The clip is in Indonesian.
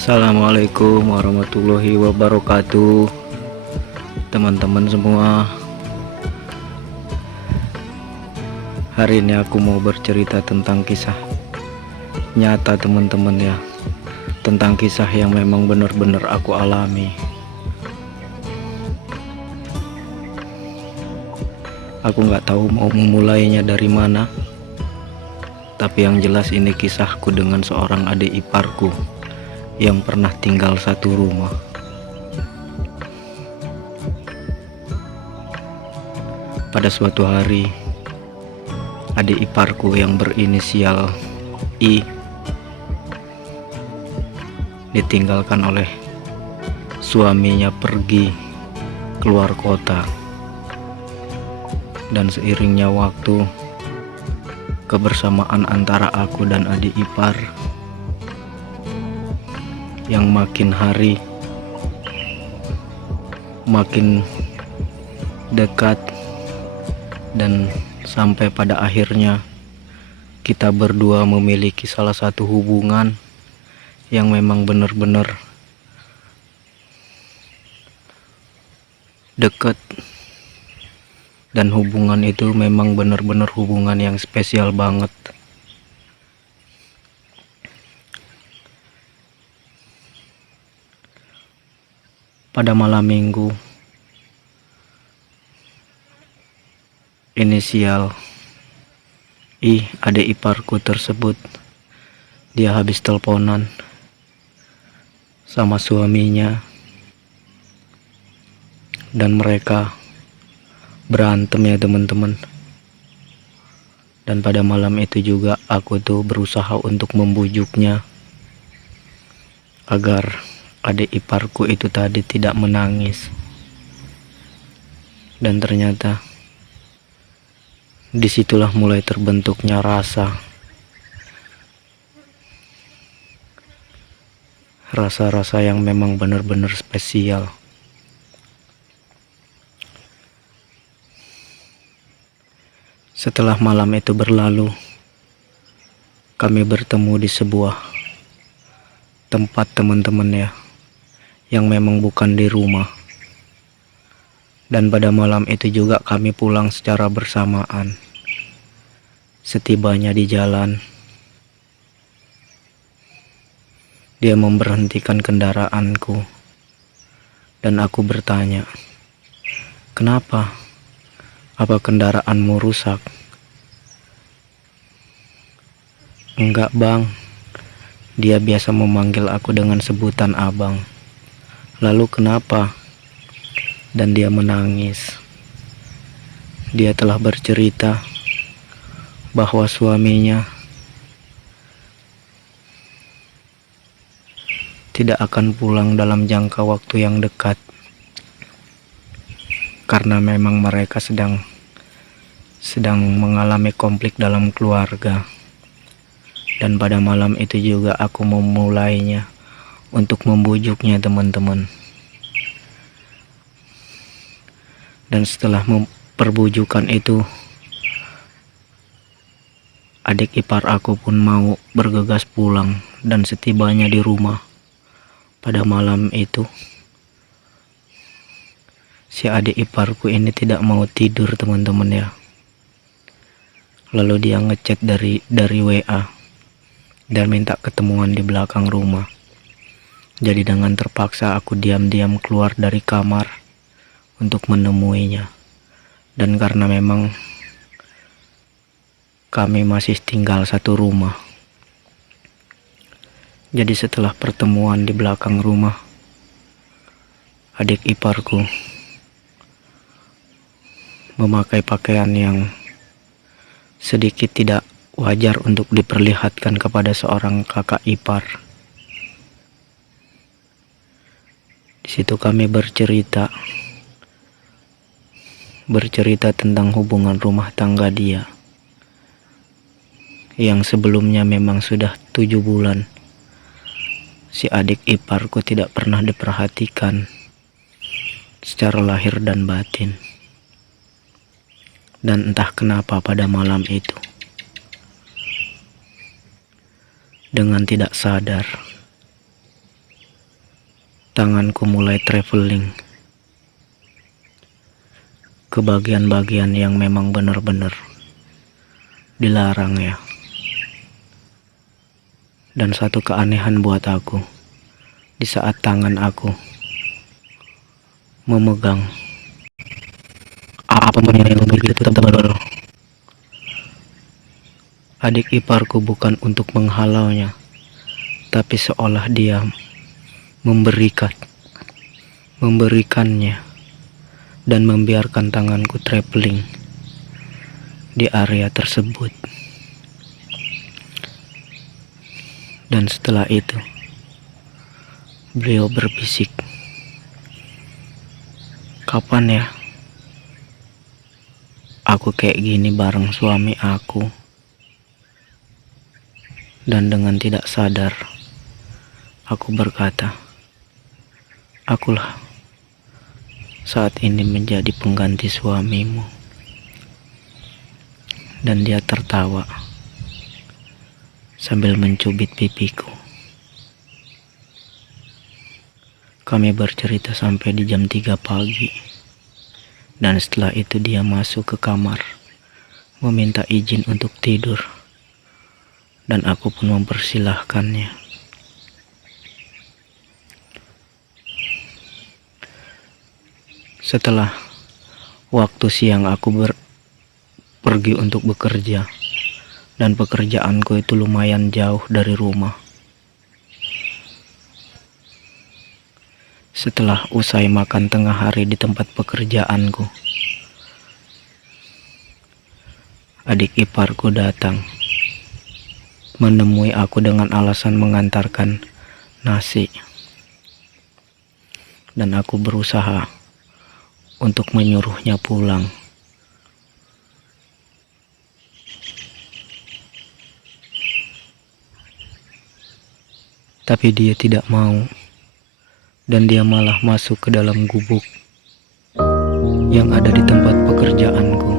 Assalamualaikum warahmatullahi wabarakatuh, teman-teman semua. Hari ini aku mau bercerita tentang kisah nyata, teman-teman ya, tentang kisah yang memang benar-benar aku alami. Aku nggak tahu mau memulainya dari mana, tapi yang jelas ini kisahku dengan seorang adik iparku yang pernah tinggal satu rumah. Pada suatu hari, adik iparku yang berinisial I ditinggalkan oleh suaminya pergi keluar kota. Dan seiringnya waktu, kebersamaan antara aku dan adik ipar yang makin hari makin dekat, dan sampai pada akhirnya kita berdua memiliki salah satu hubungan yang memang benar-benar dekat. Dan hubungan itu memang benar-benar hubungan yang spesial banget. Pada malam minggu, inisial I, adik iparku tersebut, dia habis teleponan sama suaminya, dan mereka berantem ya teman-teman. Dan pada malam itu juga aku tuh berusaha untuk membujuknya agar adik iparku itu tadi tidak menangis. Dan ternyata disitulah mulai terbentuknya rasa-rasa yang memang benar-benar spesial. Setelah malam itu berlalu, kami bertemu di sebuah tempat, teman-teman ya, yang memang bukan di rumah. Dan pada malam itu juga kami pulang secara bersamaan. Setibanya di jalan, dia memberhentikan kendaraanku, dan aku bertanya, "Kenapa? Apa kendaraanmu rusak?" "Enggak bang," dia biasa memanggil aku dengan sebutan abang. "Lalu kenapa?" Dan dia menangis. Dia telah bercerita bahwa suaminya tidak akan pulang dalam jangka waktu yang dekat, karena memang mereka sedang mengalami konflik dalam keluarga. Dan pada malam itu juga aku memulainya untuk membujuknya, teman-teman. Dan setelah perbujukan itu, adik ipar aku pun mau bergegas pulang. Dan setibanya di rumah pada malam itu, si adik iparku ini tidak mau tidur, teman-teman ya. Lalu dia ngechat dari WA dan minta ketemuan di belakang rumah. Jadi dengan terpaksa aku diam-diam keluar dari kamar untuk menemuinya. Dan karena memang kami masih tinggal satu rumah, jadi setelah pertemuan di belakang rumah, adik iparku memakai pakaian yang sedikit tidak wajar untuk diperlihatkan kepada seorang kakak ipar. Di situ kami bercerita tentang hubungan rumah tangga dia, yang sebelumnya memang sudah 7 bulan si adik iparku tidak pernah diperhatikan secara lahir dan batin. Dan entah kenapa pada malam itu, dengan tidak sadar, tanganku mulai traveling ke bagian-bagian yang memang benar-benar dilarang ya. Dan satu keanehan buat aku, di saat tangan aku memegang apapun yang begitu tebal, adik iparku bukan untuk menghalaunya, tapi seolah dia memberikannya dan membiarkan tanganku traveling di area tersebut. Dan setelah itu beliau berbisik, "Kapan ya aku kayak gini bareng suami aku?" Dan dengan tidak sadar aku berkata, "Akulah saat ini menjadi pengganti suamimu." Dan dia tertawa sambil mencubit pipiku. Kami bercerita sampai di jam 3 pagi. Dan setelah itu dia masuk ke kamar, meminta izin untuk tidur. Dan aku pun mempersilahkannya. Setelah waktu siang aku pergi untuk bekerja. Dan pekerjaanku itu lumayan jauh dari rumah. Setelah usai makan tengah hari di tempat pekerjaanku, adik iparku datang menemui aku dengan alasan mengantarkan nasi. Dan aku berusaha untuk menyuruhnya pulang. Tapi dia tidak mau, dan dia malah masuk ke dalam gubuk yang ada di tempat pekerjaanku.